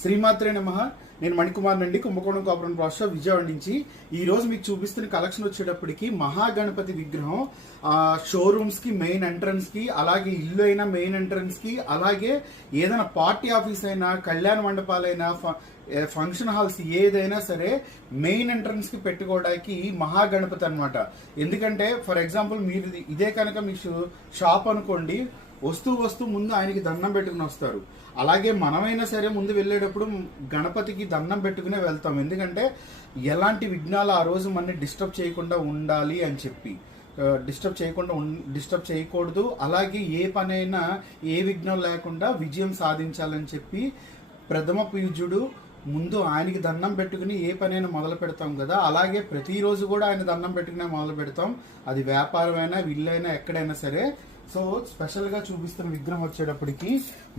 శ్రీమాత్రే నమః. నేను మణికుమార్ నుండి కుంభకోణం కాపురం రాష్ట్ర విజయవాడ నుంచి ఈ రోజు మీకు చూపిస్తున్న కలెక్షన్ వచ్చేటప్పటికి మహాగణపతి విగ్రహం షోరూమ్స్ కి మెయిన్ ఎంట్రన్స్ కి, అలాగే ఇల్లు అయినా మెయిన్ ఎంట్రన్స్ కి, అలాగే ఏదైనా పార్టీ ఆఫీస్ అయినా కళ్యాణ మండపాలైనా ఫంక్షన్ హాల్స్ ఏదైనా సరే మెయిన్ ఎంట్రన్స్ కి పెట్టుకోవడానికి మహాగణపతి అన్నమాట. ఎందుకంటే ఫర్ ఎగ్జాంపుల్ మీరు ఇదే కనుక మీ షాప్ అనుకోండి, వస్తూ ముందు ఆయనకి దండం పెట్టుకుని వస్తారు. అలాగే మనమైనా సరే ముందు వెళ్ళేటప్పుడు గణపతికి దండం పెట్టుకునే వెళ్తాం. ఎందుకంటే ఎలాంటి విఘ్నాలు ఆ రోజు మనని డిస్టర్బ్ చేయకుండా ఉండాలి అని చెప్పి, డిస్టర్బ్ చేయకూడదు. అలాగే ఏ పనైనా ఏ విఘ్నం లేకుండా విజయం సాధించాలని చెప్పి ప్రథమ పూజ్యుడు ముందు ఆయనకి దండం పెట్టుకుని ఏ పనైనా మొదలు పెడతాం కదా. అలాగే ప్రతిరోజు కూడా ఆయన దండం పెట్టుకునే మొదలు పెడతాం. అది వ్యాపారమైనా ఇల్లైనా ఎక్కడైనా సరే. సో స్పెషల్గా చూపిస్తున్న విగ్రహం వచ్చేటప్పటికి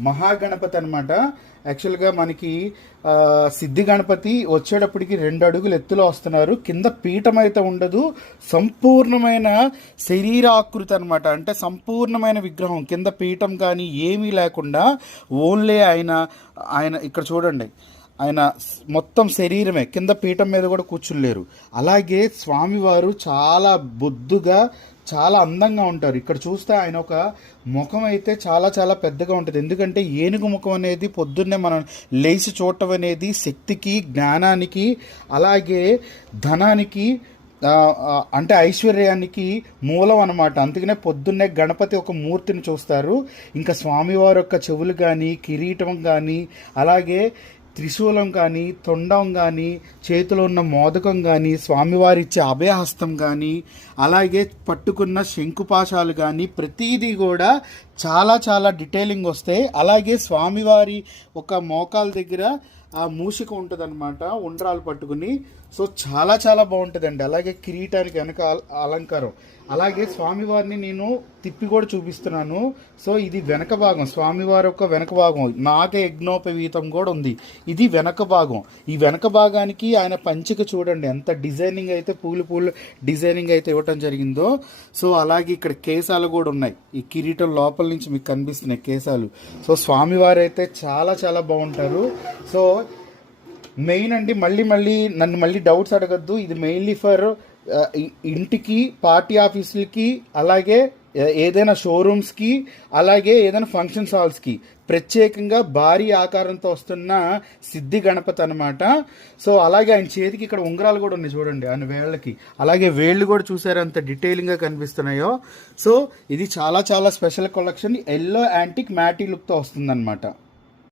మహాగణపతి అనమాట. యాక్చువల్గా మనకి సిద్ధి గణపతి వచ్చేటప్పటికి 2 అడుగులు ఎత్తులో వస్తున్నారు. కింద పీఠం అయితే ఉండదు, సంపూర్ణమైన శరీరాకృతి అనమాట. అంటే సంపూర్ణమైన విగ్రహం, కింద పీఠం కానీ ఏమీ లేకుండా ఓన్లీ ఆయన ఇక్కడ చూడండి, ఆయన మొత్తం శరీరమే, కింద పీఠం మీద కూడా కూర్చులేరు. అలాగే స్వామివారు చాలా బొద్దుగా చాలా అందంగా ఉంటారు. ఇక్కడ చూస్తే ఆయన ఒక ముఖం అయితే చాలా చాలా పెద్దగా ఉంటుంది. ఎందుకంటే ఏనుగు ముఖం అనేది పొద్దున్నే మనం లేచి చూడటం అనేది శక్తికి, జ్ఞానానికి, అలాగే ధనానికి, అంటే ఐశ్వర్యానికి మూలం అనమాట. అందుకనే పొద్దున్నే గణపతి ఒక మూర్తిని చూస్తారు. ఇంకా స్వామివారి యొక్క చెవులు కానీ, కిరీటం కానీ, అలాగే త్రిశూలం కానీ, తొండం కానీ, చేతిలో ఉన్న మోదకం కానీ, స్వామివారి ఇచ్చే అభయహస్తం కానీ, అలాగే పట్టుకున్న శంకుపాశాలు కానీ, ప్రతిదీ కూడా చాలా చాలా డీటెయిలింగ్ వస్తాయి. అలాగే స్వామివారి ఒక మోకాల దగ్గర ఆ మూషిక ఉంటుంది అనమాట, ఉండ్రాలు పట్టుకుని. సో చాలా చాలా బాగుంటుందండి. అలాగే కిరీటానికి వెనక అలంకారం, అలాగే స్వామివారిని నేను తిప్పి కూడా చూపిస్తున్నాను. సో ఇది వెనక భాగం, స్వామివారి యొక్క వెనక భాగం. నాగ యజ్ఞోపవీతం కూడా ఉంది, ఇది వెనక భాగం. ఈ వెనక భాగానికి ఆయన పంచిక చూడండి ఎంత డిజైనింగ్ అయితే, పూలు డిజైనింగ్ అయితే ఇవ్వటం జరిగిందో. సో అలాగే ఇక్కడ కేశాలు కూడా ఉన్నాయి, ఈ కిరీటం లోపల నుంచి మీకు కనిపిస్తున్నాయి కేశాలు. సో స్వామివారు అయితే చాలా చాలా బాగుంటారు. సో మెయిన్ అండి, నన్ను డౌట్స్ అడగద్దు. ఇది మెయిన్లీ ఫర్ ఇంటికి, పార్టీ ఆఫీసులకి, అలాగే ఏదైనా షోరూమ్స్కి, అలాగే ఏదైనా ఫంక్షన్స్ హాల్స్కి ప్రత్యేకంగా భారీ ఆకారంతో వస్తున్న సిద్ధి గణపతి అనమాట. సో అలాగే ఆయన చేతికి ఇక్కడ ఉంగరాలు కూడా ఉన్నాయి చూడండి, ఆయన వేళ్ళకి. అలాగే వేళ్ళు కూడా చూసారు అంత డీటెయిలింగ్గా కనిపిస్తున్నాయో. సో ఇది చాలా చాలా స్పెషల్ కలెక్షన్, ఎల్లో యాంటిక్ మ్యాటీ లుక్తో వస్తుందన్నమాట.